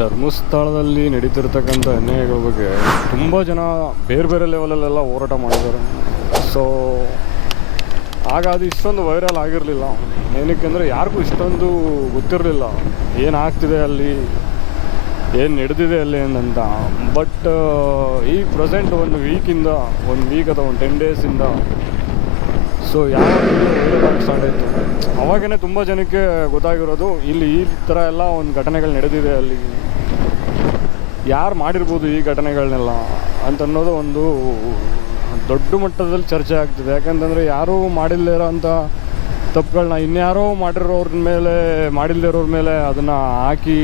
ಧರ್ಮಸ್ಥಳದಲ್ಲಿ ನಡೀತಿರ್ತಕ್ಕಂಥ ಅನ್ಯಾಯಗಳ ಬಗ್ಗೆ ತುಂಬ ಜನ ಬೇರೆ ಬೇರೆ ಲೆವೆಲಲ್ಲೆಲ್ಲ ಹೋರಾಟ ಮಾಡಿದ್ದಾರೆ. ಸೊ ಆಗ ಅದು ಇಷ್ಟೊಂದು ವೈರಲ್ ಆಗಿರಲಿಲ್ಲ. ಏನಕ್ಕೆ ಅಂದರೆ ಯಾರಿಗೂ ಇಷ್ಟೊಂದು ಗೊತ್ತಿರಲಿಲ್ಲ. ಏನಾಗ್ತಿದೆ ಅಲ್ಲಿ? ಏನು ನಡೆದಿದೆ ಅಲ್ಲಿ ಅಂತ ಬಟ್ ಈ ಪ್ರೆಸೆಂಟ್ ಒಂದು ವೀಕಿಂದ ಒಂದು ವೀಕ್ ಅಥವಾ ಒಂದು ಟೆನ್ ಡೇಸಿಂದ ಸೊ ಯಾರು ಸ್ಟಾರ್ಟ್ ಆಯಿತು. ಅವಾಗೇ ತುಂಬ ಜನಕ್ಕೆ ಗೊತ್ತಾಗಿರೋದು, ಇಲ್ಲಿ ಈ ಥರ ಎಲ್ಲ ಒಂದು ಘಟನೆಗಳು ನಡೆದಿದೆ ಅಲ್ಲಿ. ಯಾರು ಮಾಡಿರ್ಬೋದು ಈ ಘಟನೆಗಳನ್ನೆಲ್ಲ ಅಂತನ್ನೋದು ಒಂದು ದೊಡ್ಡ ಮಟ್ಟದಲ್ಲಿ ಚರ್ಚೆ ಆಗ್ತಿದೆ. ಯಾಕಂತಂದರೆ ಯಾರೂ ಮಾಡಿಲ್ಲದೇ ಇರೋಂಥ ತಪ್ಪುಗಳನ್ನ ಇನ್ಯಾರೋ ಮಾಡಿರೋರ ಮೇಲೆ ಮಾಡಿಲ್ಲದೆ ಇರೋರ ಮೇಲೆ ಅದನ್ನು ಹಾಕಿ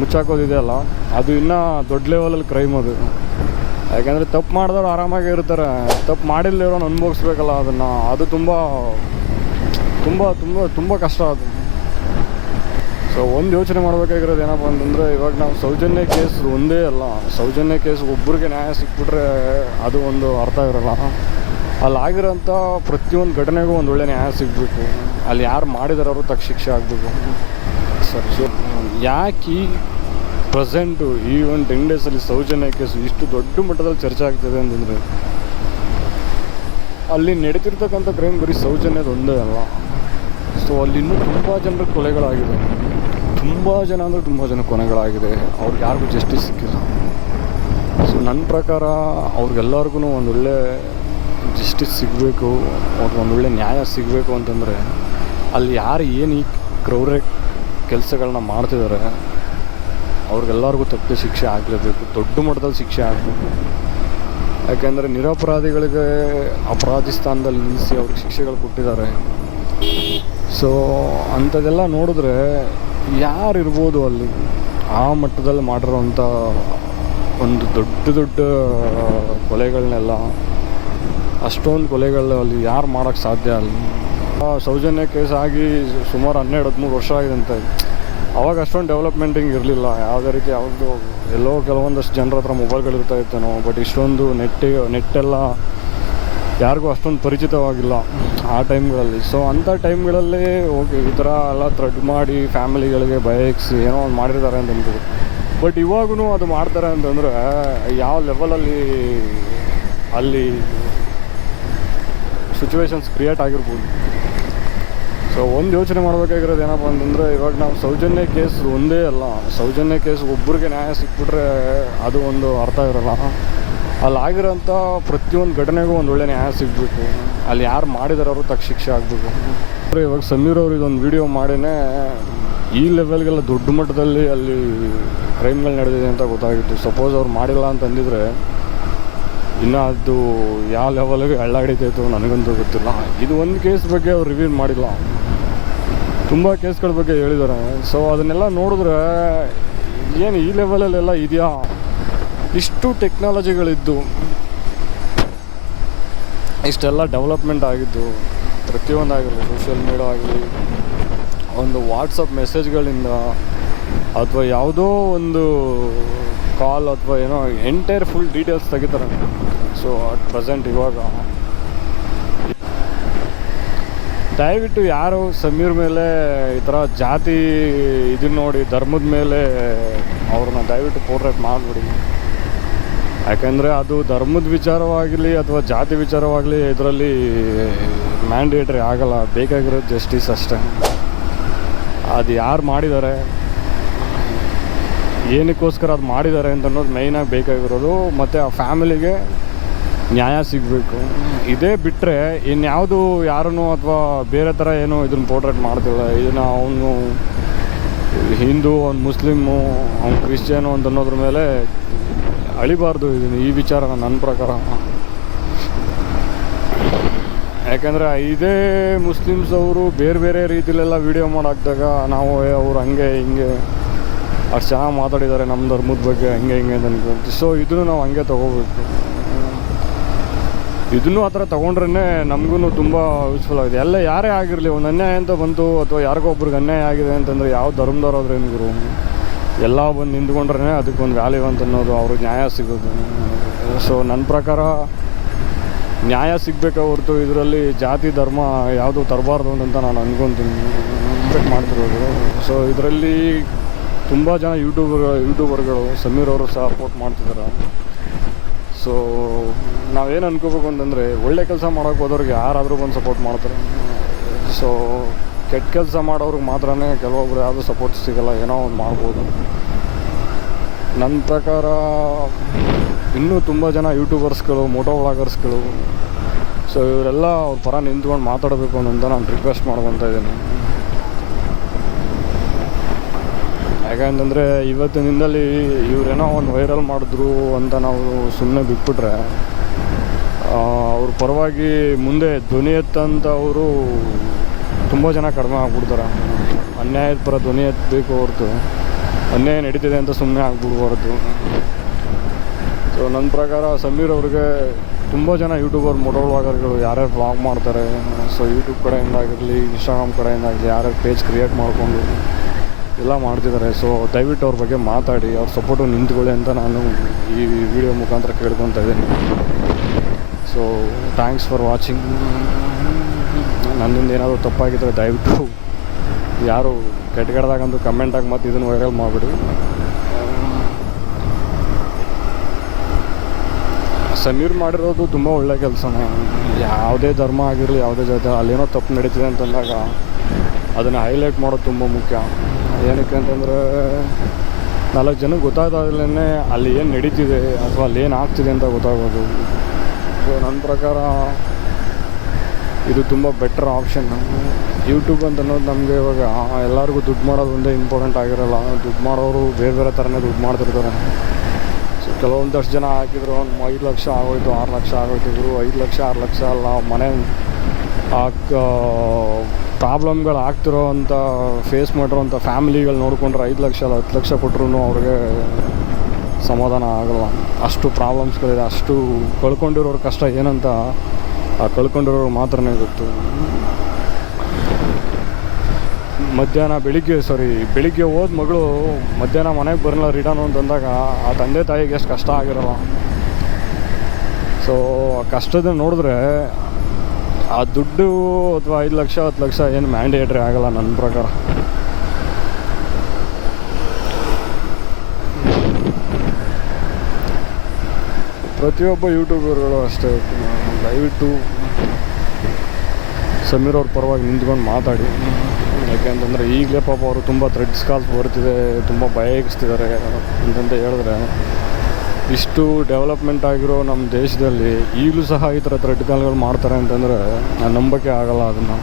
ಮುಚ್ಚಾಕೋದಿದೆಯಲ್ಲ ಅದು ಇನ್ನೂ ದೊಡ್ಡ ಲೆವೆಲಲ್ಲಿ ಕ್ರೈಮ್ ಅದು. ಯಾಕೆಂದರೆ ತಪ್ಪು ಮಾಡಿದವ್ರು ಆರಾಮಾಗಿ ಇರ್ತಾರೆ. ತಪ್ಪು ಮಾಡಿಲ್ಲ ಇರೋನು ಅನುಭವಿಸ್ಬೇಕಲ್ಲ ಅದನ್ನು. ಅದು ತುಂಬ ತುಂಬ ತುಂಬ ತುಂಬ ಕಷ್ಟ ಅದು. ಸೊ ಒಂದು ಯೋಚನೆ ಮಾಡಬೇಕಾಗಿರೋದು ಏನಪ್ಪ ಅಂತಂದರೆ, ಇವಾಗ ನಾವು ಸೌಜನ್ಯ ಕೇಸ್ ಒಂದೇ ಅಲ್ಲ. ಸೌಜನ್ಯ ಕೇಸ್ ಒಬ್ಬರಿಗೆ ನ್ಯಾಯ ಸಿಕ್ಬಿಟ್ರೆ ಅದು ಒಂದು ಅರ್ಥ ಇರಲ್ಲ. ಅಲ್ಲಿ ಆಗಿರೋಂಥ ಪ್ರತಿಯೊಂದು ಘಟನೆಗೂ ಒಂದು ಒಳ್ಳೆ ನ್ಯಾಯ ಸಿಗಬೇಕು. ಅಲ್ಲಿ ಯಾರು ಮಾಡಿದಾರೋ ತಕ್ಕ ಶಿಕ್ಷೆ ಆಗಬೇಕು. ಸರ್ ಸೊ ಯಾಕೆ ಪ್ರೆಸೆಂಟು ಈ ಒಂದು ಟೆನ್ ಡೇಸಲ್ಲಿ ಸೌಜನ್ಯ ಕೇಸು ಇಷ್ಟು ದೊಡ್ಡ ಮಟ್ಟದಲ್ಲಿ ಚರ್ಚೆ ಆಗ್ತಿದೆ ಅಂತಂದರೆ, ಅಲ್ಲಿ ನಡೀತಿರ್ತಕ್ಕಂಥ ಕ್ರೈಮ್ ಬರೀ ಸೌಜನ್ಯದ ಒಂದೇ ಅಲ್ಲ. ಸೊ ಅಲ್ಲಿ ಇನ್ನೂ ತುಂಬ ಜನರ ಕೊಲೆಗಳಾಗಿದೆ. ತುಂಬ ಜನ ಅಂದರೆ ತುಂಬ ಜನ ಕೊನೆಗಳಾಗಿದೆ. ಅವ್ರಿಗೆ ಯಾರಿಗೂ ಜಸ್ಟಿಸ್ ಸಿಕ್ಕಿಲ್ಲ. ಸೊ ನನ್ನ ಪ್ರಕಾರ ಅವ್ರಿಗೆಲ್ಲರಿಗೂ ಒಂದೊಳ್ಳೆ ಜಸ್ಟಿಸ್ ಸಿಗಬೇಕು, ಅವ್ರಿಗೆ ಒಂದೊಳ್ಳೆ ನ್ಯಾಯ ಸಿಗಬೇಕು ಅಂತಂದರೆ, ಅಲ್ಲಿ ಯಾರು ಏನು ಈ ಕ್ರೌರ್ಯ ಕೆಲಸಗಳನ್ನ ಮಾಡ್ತಿದ್ದಾರೆ ಅವ್ರಿಗೆಲ್ಲರಿಗೂ ತಕ್ಕ ಶಿಕ್ಷೆ ಆಗಲೇಬೇಕು, ದೊಡ್ಡ ಮಟ್ಟದಲ್ಲಿ ಶಿಕ್ಷೆ ಆಗಬೇಕು. ಯಾಕೆಂದರೆ ನಿರಪರಾಧಿಗಳಿಗೆ ಅಪರಾಧಿ ಸ್ಥಾನದಲ್ಲಿ ನಿಲ್ಲಿಸಿ ಅವ್ರಿಗೆ ಶಿಕ್ಷೆಗಳು ಕೊಟ್ಟಿದ್ದಾರೆ. ಸೊ ಅಂಥದ್ದೆಲ್ಲ ನೋಡಿದ್ರೆ ಯಾರು ಇರ್ಬೋದು ಅಲ್ಲಿ, ಆ ಮಟ್ಟದಲ್ಲಿ ಮಾಡಿರೋಂಥ ಒಂದು ದೊಡ್ಡ ದೊಡ್ಡ ಕೊಲೆಗಳನ್ನೆಲ್ಲ ಅಷ್ಟೊಂದು ಕೊಲೆಗಳು ಅಲ್ಲಿ ಯಾರು ಮಾಡೋಕ್ಕೆ ಸಾಧ್ಯ ಅಲ್ಲಿ ಸೌಜನ್ಯ ಕೇಸ್ ಆಗಿ ಸುಮಾರು ಹನ್ನೆರಡು ಹದಿಮೂರು ವರ್ಷ ಆಗಿದಂತೆ ಅವಾಗ ಅಷ್ಟೊಂದು ಡೆವಲಪ್ಮೆಂಟಿಂಗ್ ಇರಲಿಲ್ಲ. ಯಾವುದೇ ರೀತಿ ಯಾವುದು ಎಲ್ಲೋ ಕೆಲವೊಂದಷ್ಟು ಜನರ ಹತ್ರ ಮೊಬೈಲ್ಗಳು ಇರ್ತಾ ಇತ್ತೇನೋ ಬಟ್ ಇಷ್ಟೊಂದು ನೆಟ್ ನೆಟ್ಟೆಲ್ಲ ಯಾರಿಗೂ ಅಷ್ಟೊಂದು ಪರಿಚಿತವಾಗಿಲ್ಲ ಆ ಟೈಮ್ಗಳಲ್ಲಿ ಸೊ ಅಂಥ ಟೈಮ್ಗಳಲ್ಲಿ ಓಕೆ ಈ ಥರ ಎಲ್ಲ ಥ್ರೆಡ್ ಮಾಡಿ ಫ್ಯಾಮಿಲಿಗಳಿಗೆ ಬೈಕ್ಸ್ ಏನೋ ಒಂದು ಮಾಡಿರ್ತಾರೆ ಅಂತ ಅನ್ಬೋದು. ಬಟ್ ಇವಾಗೂ ಅದು ಮಾಡ್ತಾರೆ ಅಂತಂದರೆ, ಯಾವ ಲೆವೆಲಲ್ಲಿ ಅಲ್ಲಿ ಸಿಚುವೇಶನ್ಸ್ ಕ್ರಿಯೇಟ್ ಆಗಿರ್ಬೋದು. ಸೊ ಒಂದು ಯೋಚನೆ ಮಾಡಬೇಕಾಗಿರೋದು ಏನಪ್ಪ ಅಂತಂದರೆ, ಇವಾಗ ನಾವು ಸೌಜನ್ಯ ಕೇಸ್ ಒಂದೇ ಅಲ್ಲ. ಸೌಜನ್ಯ ಕೇಸ್ ಒಬ್ಬರಿಗೆ ನ್ಯಾಯ ಸಿಕ್ಬಿಟ್ರೆ ಅದು ಒಂದು ಅರ್ಥ ಇರೋಲ್ಲ. ಅಲ್ಲಿ ಆಗಿರೋಂಥ ಪ್ರತಿಯೊಂದು ಘಟನೆಗೂ ಒಂದು ಒಳ್ಳೆ ನ್ಯಾಯ ಸಿಗಬೇಕು. ಅಲ್ಲಿ ಯಾರು ಮಾಡಿದಾರೆ ಅವರು ತಕ್ಕ ಶಿಕ್ಷೆ ಆಗಬೇಕು. ಇವಾಗ ಸಮೀರ್ ಅವರು ಇದೊಂದು ವಿಡಿಯೋ ಮಾಡಿನೇ ಈ ಲೆವೆಲ್ಗೆಲ್ಲ ದೊಡ್ಡ ಮಟ್ಟದಲ್ಲಿ ಅಲ್ಲಿ ಕ್ರೈಮ್ಗಳು ನಡೆದಿದೆ ಅಂತ ಗೊತ್ತಾಗಿತ್ತು. ಸಪೋಸ್ ಅವ್ರು ಮಾಡಿಲ್ಲ ಅಂತಂದಿದ್ರೆ, ಇನ್ನು ಅದು ಯಾವ ಲೆವೆಲ್ಗೆ ಹಳ್ಳ ಹಿಡಿತೈತು ನನಗಂತೂ ಗೊತ್ತಿಲ್ಲ. ಇದು ಒಂದು ಕೇಸ್ ಬಗ್ಗೆ ಅವ್ರು ರಿವ್ಯೂ ಮಾಡಿಲ್ಲ. ತುಂಬ ಕೇಸ್ಗಳ ಬಗ್ಗೆ ಹೇಳಿದ್ದಾರೆ. ಸೊ ಅದನ್ನೆಲ್ಲ ನೋಡಿದ್ರೆ ಏನು ಈ ಲೆವೆಲಲ್ಲೆಲ್ಲ ಇದೆಯಾ? ಇಷ್ಟು ಟೆಕ್ನಾಲಜಿಗಳಿದ್ದು ಇಷ್ಟೆಲ್ಲ ಡೆವಲಪ್ಮೆಂಟ್ ಆಗಿದ್ದು, ಪ್ರತಿಯೊಂದು ಆಗಿರಲಿ ಸೋಷಿಯಲ್ ಮೀಡಿಯಾ ಆಗಲಿ, ಒಂದು ವಾಟ್ಸಪ್ ಮೆಸೇಜ್ಗಳಿಂದ ಅಥವಾ ಯಾವುದೋ ಒಂದು ಕಾಲ್ ಅಥವಾ ಏನೋ ಎಂಟೈರ್ ಫುಲ್ ಡೀಟೇಲ್ಸ್ ತೆಗಿತಾರೆ. ಸೊ ಅಟ್ ಪ್ರೆಸೆಂಟ್ ಇವಾಗ ದಯವಿಟ್ಟು ಯಾರು ಸಮೀರ್ ಮೇಲೆ ಈ ಥರ ಜಾತಿ ಇದನ್ನ ನೋಡಿ, ಧರ್ಮದ ಮೇಲೆ ಅವ್ರನ್ನ ದಯವಿಟ್ಟು ಪೋರ್ಟ್ರೇಟ್ ಮಾಡಿಬಿಡಿ. ಯಾಕೆಂದರೆ ಅದು ಧರ್ಮದ ವಿಚಾರವಾಗಲಿ ಅಥವಾ ಜಾತಿ ವಿಚಾರವಾಗಲಿ ಇದರಲ್ಲಿ ಮ್ಯಾಂಡೇಟ್ರಿ ಆಗಲ್ಲ. ಬೇಕಾಗಿರೋದು ಜಸ್ಟಿಸ್ ಅಷ್ಟೇ. ಅದು ಯಾರು ಮಾಡಿದ್ದಾರೆ? ಏನಕ್ಕೋಸ್ಕರ ಅದು ಮಾಡಿದ್ದಾರೆ ಅಂತ ಅನ್ನೋದು ಮೇಯ್ನಾಗಿ ಬೇಕಾಗಿರೋದು. ಮತ್ತು ಆ ಫ್ಯಾಮಿಲಿಗೆ ನ್ಯಾಯ ಸಿಗಬೇಕು. ಇದೇ ಬಿಟ್ಟರೆ ಇನ್ಯಾವುದು ಯಾರನ್ನು ಅಥವಾ ಬೇರೆ ಥರ ಏನು ಇದನ್ನು ಪೋರ್ಟ್ರೇಟ್ ಮಾಡ್ತಿಲ್ಲ. ಇದನ್ನು ಅವನು ಹಿಂದೂ, ಅವ್ನು ಮುಸ್ಲಿಮು, ಅವ್ನು ಕ್ರಿಶ್ಚಿಯನು ಅಂತ ಅನ್ನೋದ್ರ ಮೇಲೆ ಅಳಿಬಾರ್ದು ಇದನ್ನು ಈ ವಿಚಾರ ನನ್ನ ಪ್ರಕಾರ. ಯಾಕಂದರೆ ಇದೇ ಮುಸ್ಲಿಮ್ಸ್ ಅವರು ಬೇರೆ ಬೇರೆ ರೀತಿಲೆಲ್ಲ ವೀಡಿಯೋ ಮಾಡಾಕ್ದಾಗ ನಾವು ಅವರು ಹಂಗೆ, ಹಿಂಗೆ, ಅಷ್ಟು ಚೆನ್ನಾಗಿ ಮಾತಾಡಿದ್ದಾರೆ ನಮ್ಮ ಧರ್ಮದ ಬಗ್ಗೆ, ಹಂಗೆ, ಹಿಂಗೆ ಅಂತ ಅನ್ಕೊಂತೀವಿ. ಸೊ ಇದನ್ನು ನಾವು ಹಂಗೆ ತೊಗೋಬೇಕು. ಇದನ್ನು ಆ ಥರ ತೊಗೊಂಡ್ರೇ ನಮಗೂ ತುಂಬ ಯೂಸ್ಫುಲ್ ಆಗಿದೆ. ಎಲ್ಲ ಯಾರೇ ಆಗಿರಲಿ, ಒಂದು ಅನ್ಯಾಯ ಅಂತ ಬಂತು ಅಥವಾ ಯಾರಿಗೋ ಒಬ್ರಿಗೆ ಅನ್ಯಾಯ ಆಗಿದೆ ಅಂತಂದರೆ ಯಾವ ಧರ್ಮದವ್ರು ಆದ್ರೆ ಏನು ಗುರು ಎಲ್ಲ ಬಂದು ನಿಂತ್ಕೊಂಡ್ರೇ ಅದಕ್ಕೊಂದು ವ್ಯಾಲ್ಯೂ ಅಂತ ಅನ್ನೋದು ಅವ್ರಿಗೆ ನ್ಯಾಯ ಸಿಗೋದು. ಸೊ ನನ್ನ ಪ್ರಕಾರ ನ್ಯಾಯ ಸಿಗಬೇಕ ಹೊರತು ಇದರಲ್ಲಿ ಜಾತಿ, ಧರ್ಮ ಯಾವುದು ತರಬಾರ್ದು ಅಂತ ನಾನು ಅನ್ಕೊತೀನಿ. ಮಾಡ್ತಿರೋದು. ಸೊ ಇದರಲ್ಲಿ ತುಂಬ ಜನ ಯೂಟ್ಯೂಬರ್ ಯೂಟ್ಯೂಬರ್ಗಳು ಸಮೀರ್ ಅವರು ಸಹ ಸಪೋರ್ಟ್ ಮಾಡ್ತಿದ್ದಾರೆ ಸೊ ನಾವೇನು ಅನ್ಕೋಬೇಕು ಅಂತಂದರೆ, ಒಳ್ಳೆ ಕೆಲಸ ಮಾಡೋಕೆ ಹೋದವ್ರಿಗೆ ಯಾರಾದರೂ ಬಂದು ಸಪೋರ್ಟ್ ಮಾಡ್ತಾರೆ. ಸೊ ಕೆಟ್ಟ ಕೆಲಸ ಮಾಡೋರಿಗೆ ಮಾತ್ರ ಕೆಲವೊಬ್ರು ಯಾವುದೂ ಸಪೋರ್ಟ್ ಸಿಗಲ್ಲ, ಏನೋ ಒಂದು ಮಾಡ್ಬೋದು. ನನ್ನ ಪ್ರಕಾರ, ಇನ್ನೂ ತುಂಬ ಜನ ಯೂಟ್ಯೂಬರ್ಸ್ಗಳು ಮೋಟೋ ವ್ಲಾಗರ್ಸ್ಗಳು ಸೊ ಇವರೆಲ್ಲ ಅವ್ರ ಪರ ನಿಂತ್ಕೊಂಡು ಮಾತಾಡಬೇಕು ಅಂತ ನಾನು ರಿಕ್ವೆಸ್ಟ್ ಮಾಡ್ಕೊತಾ ಇದ್ದೀನಿ. ಯಾಕಂತಂದರೆ ಇವತ್ತಿನ ದಿನದಲ್ಲಿ ಇವರೇನೋ ಒಂದು ವೈರಲ್ ಮಾಡಿದ್ರು ಅಂತ ನಾವು ಸುಮ್ಮನೆ ಬಿಟ್ಬಿಟ್ರೆ ಅವ್ರ ಪರವಾಗಿ ಮುಂದೆ ಧ್ವನಿ ಎತ್ತಂಥವರು ತುಂಬ ಜನ ಕಡಿಮೆ ಆಗ್ಬಿಡ್ತಾರೆ. ಅನ್ಯಾಯದ ಪರ ಧ್ವನಿ ಎತ್ತಬೇಕು ಹೊರತು, ಅನ್ಯಾಯ ನಡೀತಿದೆ ಅಂತ ಸುಮ್ಮನೆ ಆಗ್ಬಿಡ್ಬಾರ್ದು. ಸೊ ನನ್ನ ಪ್ರಕಾರ ಸಮೀರ್ ಅವ್ರಿಗೆ ತುಂಬ ಜನ ಯೂಟ್ಯೂಬರ್ ಮೋಟೋ ವ್ಲಾಗರ್ಗಳು ಯಾರ್ಯಾರು ವ್ಲಾಗ್ ಮಾಡ್ತಾರೆ. ಸೊ ಯೂಟ್ಯೂಬ್ ಕಡೆಯಿಂದ ಆಗಿರಲಿ ಇನ್ಸ್ಟಾಗ್ರಾಮ್ ಕಡೆಯಿಂದ ಆಗಲಿ ಯಾರ್ಯಾರು ಪೇಜ್ ಕ್ರಿಯೇಟ್ ಮಾಡಿಕೊಂಡು ಎಲ್ಲ ಮಾಡ್ತಿದ್ದಾರೆ. ಸೊ ದಯವಿಟ್ಟು ಅವ್ರ ಬಗ್ಗೆ ಮಾತಾಡಿ, ಅವ್ರ ಸಪೋರ್ಟು ನಿಂತ್ಕೊಳ್ಳಿ ಅಂತ ನಾನು ಈ ವಿಡಿಯೋ ಮುಖಾಂತರ ಕೇಳ್ಕೊತಾ ಇದ್ದೀನಿ. ಸೊ ಥ್ಯಾಂಕ್ಸ್ ಫಾರ್ ವಾಚಿಂಗ್ ನನ್ನಿಂದ ಏನಾದರೂ ತಪ್ಪಾಗಿದ್ದರೆ ದಯವಿಟ್ಟು ಯಾರು ಕೆಟ್ಟಗಡ್ದಾಗಂದು ಕಮೆಂಟಾಗಿ ಮತ್ತು ಇದನ್ನು ವೈರಲ್ ಮಾಡಿಬಿಡಿ. ಸಮೀರ್ ಮಾಡಿರೋದು ತುಂಬ ಒಳ್ಳೆ ಕೆಲಸನೇ. ಯಾವುದೇ ಧರ್ಮ ಆಗಿರಲಿ, ಯಾವುದೇ ಜಾತಿ, ಅಲ್ಲೇನೋ ತಪ್ಪು ನಡೀತಿದೆ ಅಂತಂದಾಗ ಅದನ್ನು ಹೈಲೈಟ್ ಮಾಡೋದು ತುಂಬ ಮುಖ್ಯ. ಏನಕ್ಕೆ ಅಂತಂದರೆ, ನಾಲ್ಕು ಜನಕ್ಕೆ ಗೊತ್ತಾದಾಗಲೇ ಅಲ್ಲಿ ಏನು ನಡೀತಿದೆ ಅಥವಾ ಅಲ್ಲಿ ಏನು ಆಗ್ತಿದೆ ಅಂತ ಗೊತ್ತಾಗೋದು. ಸೊ ನನ್ನ ಪ್ರಕಾರ ಇದು ತುಂಬ ಬೆಟರ್ ಆಪ್ಷನ್ ಯೂಟ್ಯೂಬ್ ಅಂತ ಅನ್ನೋದು ನಮಗೆ ಇವಾಗ ಎಲ್ಲರಿಗೂ ದುಡ್ಡು ಮಾಡೋದು ಒಂದೇ ಇಂಪಾರ್ಟೆಂಟ್ ಆಗಿರಲ್ಲ. ದುಡ್ಡು ಮಾಡೋರು ಬೇರೆ ಬೇರೆ ಥರನೇ ದುಡ್ಡು ಮಾಡ್ತಿರ್ತಾರೆ. ಸೊ ಕೆಲವೊಂದಷ್ಟು ಜನ ಹಾಕಿದ್ರು, ಒಂದು ಐದು ಲಕ್ಷ ಆಗೋಯ್ತು, ಆರು ಲಕ್ಷ ಆಗೋಯ್ತು. ಇವರು ಐದು ಲಕ್ಷ, ಆರು ಲಕ್ಷ ಅಲ್ಲ, ಮನೆ ಆ ಪ್ರಾಬ್ಲಮ್ಗಳು ಆಗ್ತಿರೋ ಅಂಥ ಫೇಸ್ ಮಾಡಿರೋಂಥ ಫ್ಯಾಮಿಲಿಗಳು ನೋಡಿಕೊಂಡ್ರೆ ಐದು ಲಕ್ಷ, ಅಲ್ಲ ಹತ್ತು ಲಕ್ಷ ಕೊಟ್ಟರು ಅವ್ರಿಗೆ ಸಮಾಧಾನ ಆಗಲ್ಲ. ಅಷ್ಟು ಪ್ರಾಬ್ಲಮ್ಸ್ಗಳಿದೆ, ಅಷ್ಟು ಕಳ್ಕೊಂಡಿರೋರ ಕಷ್ಟ ಏನಂತ ಆ ಕಳ್ಕೊಂಡಿರೋರು ಮಾತ್ರನೇ ಗೊತ್ತು. ಮಧ್ಯಾಹ್ನ ಬೆಳಿಗ್ಗೆ ಸಾರಿ ಬೆಳಿಗ್ಗೆ ಹೋದ ಮಗಳು ಮಧ್ಯಾಹ್ನ ಮನೆಗೆ ಬರಲ್ಲ ರಿಟರ್ನ್ ಅಂತಂದಾಗ ಆ ತಂದೆ ತಾಯಿಗೆ ಎಷ್ಟು ಕಷ್ಟ ಆಗಿರಲ್ಲ. ಸೊ ಆ ಕಷ್ಟದ ನೋಡಿದ್ರೆ ಆ ದುಡ್ಡು ಅಥವಾ ಐದು ಲಕ್ಷ, ಹತ್ತು ಲಕ್ಷ ಏನು ಮ್ಯಾಂಡೇಟ್ರಿ ಆಗಲ್ಲ ನನ್ನ ಪ್ರಕಾರ. ಪ್ರತಿಯೊಬ್ಬ ಯೂಟ್ಯೂಬರ್ಗಳು ಅಷ್ಟೇ. ದಯವಿಟ್ಟು ಸಮೀರ್ ಅವ್ರ ಪರವಾಗಿ ನಿಂತ್ಕೊಂಡು ಮಾತಾಡಿ. ಯಾಕೆಂತಂದರೆ ಈಗಲೇ ಪಾಪ ಅವರು ತುಂಬ ಥ್ರೆಡ್ಸ್ ಕಾಲ್ಸ್ ಬರ್ತಿದೆ ತುಂಬ ಭಯ ಎಗಿಸ್ತಿದ್ದಾರೆ ಅಂತಂತ ಹೇಳಿದ್ರೆ ಇಷ್ಟು ಡೆವಲಪ್ಮೆಂಟ್ ಆಗಿರೋ ನಮ್ಮ ದೇಶದಲ್ಲಿ ಈಗಲೂ ಸಹ ಈ ಥರ ಥ್ರೆಡ್ ಕಾಲ್ಗಳು ಮಾಡ್ತಾರೆ ಅಂತಂದರೆ ನಾನು ನಂಬಕ್ಕೆ ಆಗಲ್ಲ ಅದನ್ನು.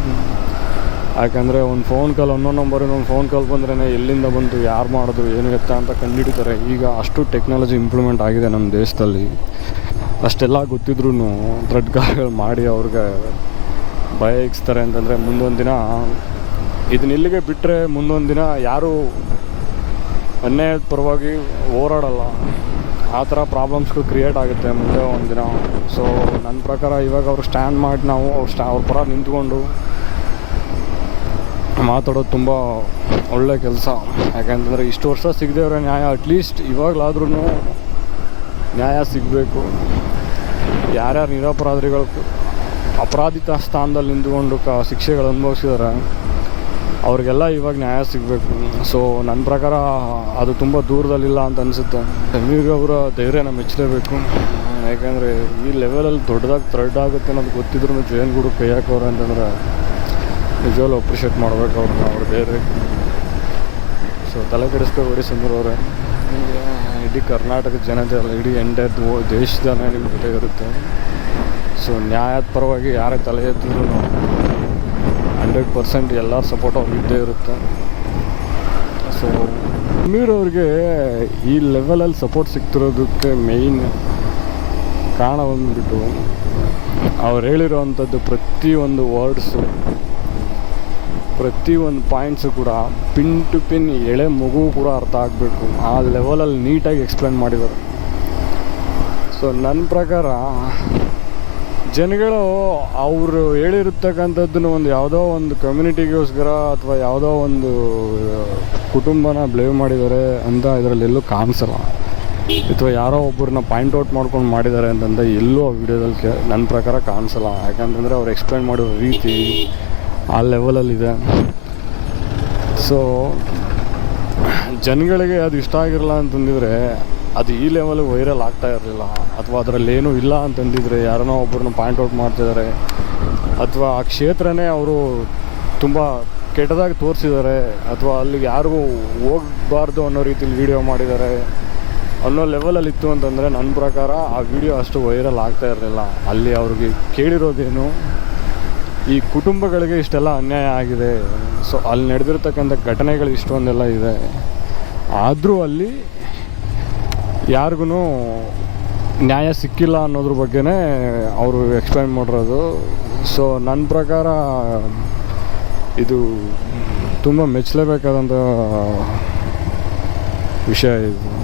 ಯಾಕೆಂದರೆ ಒಂದು ಫೋನ್ ಕಾಲ್ ಅನ್ನೋ ನಂಬರಿಂದ ಒಂದು ಫೋನ್ ಕಾಲ್ ಬಂದ್ರೇ ಎಲ್ಲಿಂದ ಬಂತು ಯಾರು ಮಾಡಿದ್ರು, ಏನು ಎತ್ತ ಅಂತ ಕಂಡುಹಿಡಿತಾರೆ. ಈಗ ಅಷ್ಟು ಟೆಕ್ನಾಲಜಿ ಇಂಪ್ರೂವ್ಮೆಂಟ್ ಆಗಿದೆ ನಮ್ಮ ದೇಶದಲ್ಲಿ. ಅಷ್ಟೆಲ್ಲ ಗೊತ್ತಿದ್ರೂ ಥ್ರೆಡ್ ಕಾಲ್ಗಳು ಮಾಡಿ ಅವ್ರಿಗೆ ಭಯ ಇಕ್ಸ್ತಾರೆ ಅಂತಂದರೆ ಮುಂದೊಂದು ದಿನ ಇದನ್ನ ಇಲ್ಲಿಗೆ ಬಿಟ್ಟರೆ ಮುಂದೊಂದು ದಿನ ಯಾರು ಅನ್ಯಾಯದ ಪರವಾಗಿ ಹೋರಾಡಲ್ಲ. ಆ ಥರ ಪ್ರಾಬ್ಲಮ್ಸ್ಗಳು ಕ್ರಿಯೇಟ್ ಆಗುತ್ತೆ ಮುಂದೆ ಒಂದಿನ. ದಿನ ಸೊ ನನ್ನ ಪ್ರಕಾರ ಇವಾಗ ಅವರು ಸ್ಟ್ಯಾಂಡ್ ಮಾಡಿ ನಾವು ಅವ್ರು ಸ್ಟಾ ಅವ್ರ ಪರ ನಿಂತ್ಕೊಂಡು ಮಾತಾಡೋದು ತುಂಬ ಒಳ್ಳೆ ಕೆಲಸ. ಯಾಕಂತಂದರೆ ಇಷ್ಟು ವರ್ಷ ಸಿಗದೆ ಇರೋ ನ್ಯಾಯ ಅಟ್ಲೀಸ್ಟ್ ಇವಾಗಲಾದ್ರೂ ನ್ಯಾಯ ಸಿಗಬೇಕು. ಯಾರ್ಯಾರು ನಿರಪರಾಧಿಗಳು, ಅಪರಾಧಿತ ಸ್ಥಾನದಲ್ಲಿ ನಿಂತ್ಕೊಂಡು ಕ, ಶಿಕ್ಷೆಗಳು ಅನುಭವಿಸಿದಾರೆ ಅವ್ರಿಗೆಲ್ಲ ಇವಾಗ ನ್ಯಾಯ ಸಿಗಬೇಕು. ಸೊ ನನ್ನ ಪ್ರಕಾರ ಅದು ತುಂಬ ದೂರದಲ್ಲಿಲ್ಲ ಅಂತ ಅನಿಸುತ್ತೆ. ಸಮೀರ್ ಅವರ ಧೈರ್ಯನ ಮೆಚ್ಚಲೇಬೇಕು ಯಾಕಂದರೆ ಈ ಲೆವೆಲಲ್ಲಿ ದೊಡ್ಡದಾಗಿ ಥ್ರೆಡ್ ಆಗುತ್ತೆ ಅನ್ನೋದು ಗೊತ್ತಿದ್ರು ಜಯನ್ಗೂಡು ಕೈ ಹಾಕೋರು ಅಂತಂದ್ರೆ ನಿಜವಾಗ್ಲೂ ಅಪ್ರಿಷಿಯೇಟ್ ಮಾಡ್ಬೇಕು ಅವ್ರನ್ನ ಅವ್ರ ಧೈರ್ಯ. ಸೊ ತಲೆ ಕೆಡಿಸ್ಕೋಬೇಡಿ ಅವರೇ. ಇಡೀ ಕರ್ನಾಟಕದ ಜನತೆ ಅಲ್ಲ, ಇಡೀ ಎಂಡರ್ ದೇಶದ ಜೊತೆ ಇರುತ್ತೆ. ಸೊ ನ್ಯಾಯದ ಪರವಾಗಿ ಯಾರೇ ತಲೆ ಎತ್ತಿದ್ರು ಹಂಡ್ರೆಡ್ ಪರ್ಸೆಂಟ್ ಎಲ್ಲ ಸಪೋರ್ಟ್ ಅವ್ರಿದ್ದೇ ಇರುತ್ತೆ. ಸೊ ಅವ್ರಿಗೆ ಈ ಲೆವೆಲಲ್ಲಿ ಸಪೋರ್ಟ್ ಸಿಗ್ತಿರೋದಕ್ಕೆ ಮೇಯ್ನ್ ಕಾರಣ ಬಂದ್ಬಿಟ್ಟು ಅವ್ರು ಹೇಳಿರೋವಂಥದ್ದು ಪ್ರತಿಯೊಂದು ವರ್ಡ್ಸು ಪ್ರತಿಯೊಂದು ಪಾಯಿಂಟ್ಸು ಕೂಡ ಪಿನ್ ಟು ಪಿನ್ ಎಳೆ ಮಗು ಕೂಡ ಅರ್ಥ ಆಗಬೇಕು. ಆ ಲೆವೆಲಲ್ಲಿ ನೀಟಾಗಿ ಎಕ್ಸ್ಪ್ಲೇನ್ ಮಾಡಿದ್ದಾರೆ. ಸೊ ನನ್ನ ಪ್ರಕಾರ ಜನಗಳು ಅವರು ಹೇಳಿರ್ತಕ್ಕಂಥದ್ದನ್ನು ಒಂದು ಯಾವುದೋ ಒಂದು ಕಮ್ಯುನಿಟಿಗೋಸ್ಕರ ಅಥವಾ ಯಾವುದೋ ಒಂದು ಕುಟುಂಬನ ಬ್ಲೇವ್ ಮಾಡಿದ್ದಾರೆ ಅಂತ ಇದರಲ್ಲಿ ಎಲ್ಲೂ ಕಾಣಿಸಲ್ಲ. ಅಥವಾ ಯಾರೋ ಒಬ್ಬರನ್ನ ಪಾಯಿಂಟ್ ಔಟ್ ಮಾಡ್ಕೊಂಡು ಮಾಡಿದ್ದಾರೆ ಅಂತಂದ ಎಲ್ಲೂ ಆ ವಿಡಿಯೋದಲ್ಲಿ ಕೇ ನನ್ನ ಪ್ರಕಾರ ಕಾಣಿಸಲ್ಲ. ಯಾಕಂತಂದರೆ ಅವ್ರು ಎಕ್ಸ್ಪ್ಲೈನ್ ಮಾಡಿರೋ ರೀತಿ ಆ ಲೆವೆಲಲ್ಲಿದೆ ಸೊ ಜನಗಳಿಗೆ ಅದು ಇಷ್ಟ ಆಗಿರಲ್ಲ ಅಂತಂದಿದ್ರೆ ಅದು ಈ ಲೆವೆಲ್ಗೆ ವೈರಲ್ ಆಗ್ತಾ ಇರಲಿಲ್ಲ. ಅಥವಾ ಅದರಲ್ಲಿ ಏನೂ ಇಲ್ಲ ಅಂತಂದಿದ್ರೆ ಯಾರನ್ನೋ ಒಬ್ಬರನ್ನ ಪಾಯಿಂಟ್ ಔಟ್ ಮಾಡ್ತಿದ್ದಾರೆ ಅಥವಾ ಆ ಕ್ಷೇತ್ರನೇ ಅವರು ತುಂಬ ಕೆಟ್ಟದಾಗಿ ತೋರಿಸಿದ್ದಾರೆ ಅಥವಾ ಅಲ್ಲಿಗೆ ಯಾರಿಗೂ ಹೋಗಬಾರ್ದು ಅನ್ನೋ ರೀತಿಲಿ ವಿಡಿಯೋ ಮಾಡಿದ್ದಾರೆ ಅನ್ನೋ ಲೆವೆಲಲ್ಲಿ ಇತ್ತು ಅಂತಂದರೆ ನನ್ನ ಪ್ರಕಾರ ಆ ವಿಡಿಯೋ ಅಷ್ಟು ವೈರಲ್ ಆಗ್ತಾ ಇರಲಿಲ್ಲ. ಅಲ್ಲಿ ಅವ್ರಿಗೆ ಕೇಳಿರೋದೇನು, ಈ ಕುಟುಂಬಗಳಿಗೆ ಇಷ್ಟೆಲ್ಲ ಅನ್ಯಾಯ ಆಗಿದೆ. ಸೊ ಅಲ್ಲಿ ನಡೆದಿರ್ತಕ್ಕಂಥ ಘಟನೆಗಳು ಇಷ್ಟೊಂದೆಲ್ಲ ಇದೆ. ಆದರೂ ಅಲ್ಲಿ ಯಾರಿಗೂ ನ್ಯಾಯ ಸಿಕ್ಕಿಲ್ಲ ಅನ್ನೋದ್ರ ಬಗ್ಗೆನೇ ಅವರು ಎಕ್ಸ್ಪ್ಲೈನ್ ಮಾಡಿರೋದು. ಸೊ ನನ್ನ ಪ್ರಕಾರ ಇದು ತುಂಬ ಮೆಚ್ಚಲೇಬೇಕಾದಂಥ ವಿಷಯ ಇದು.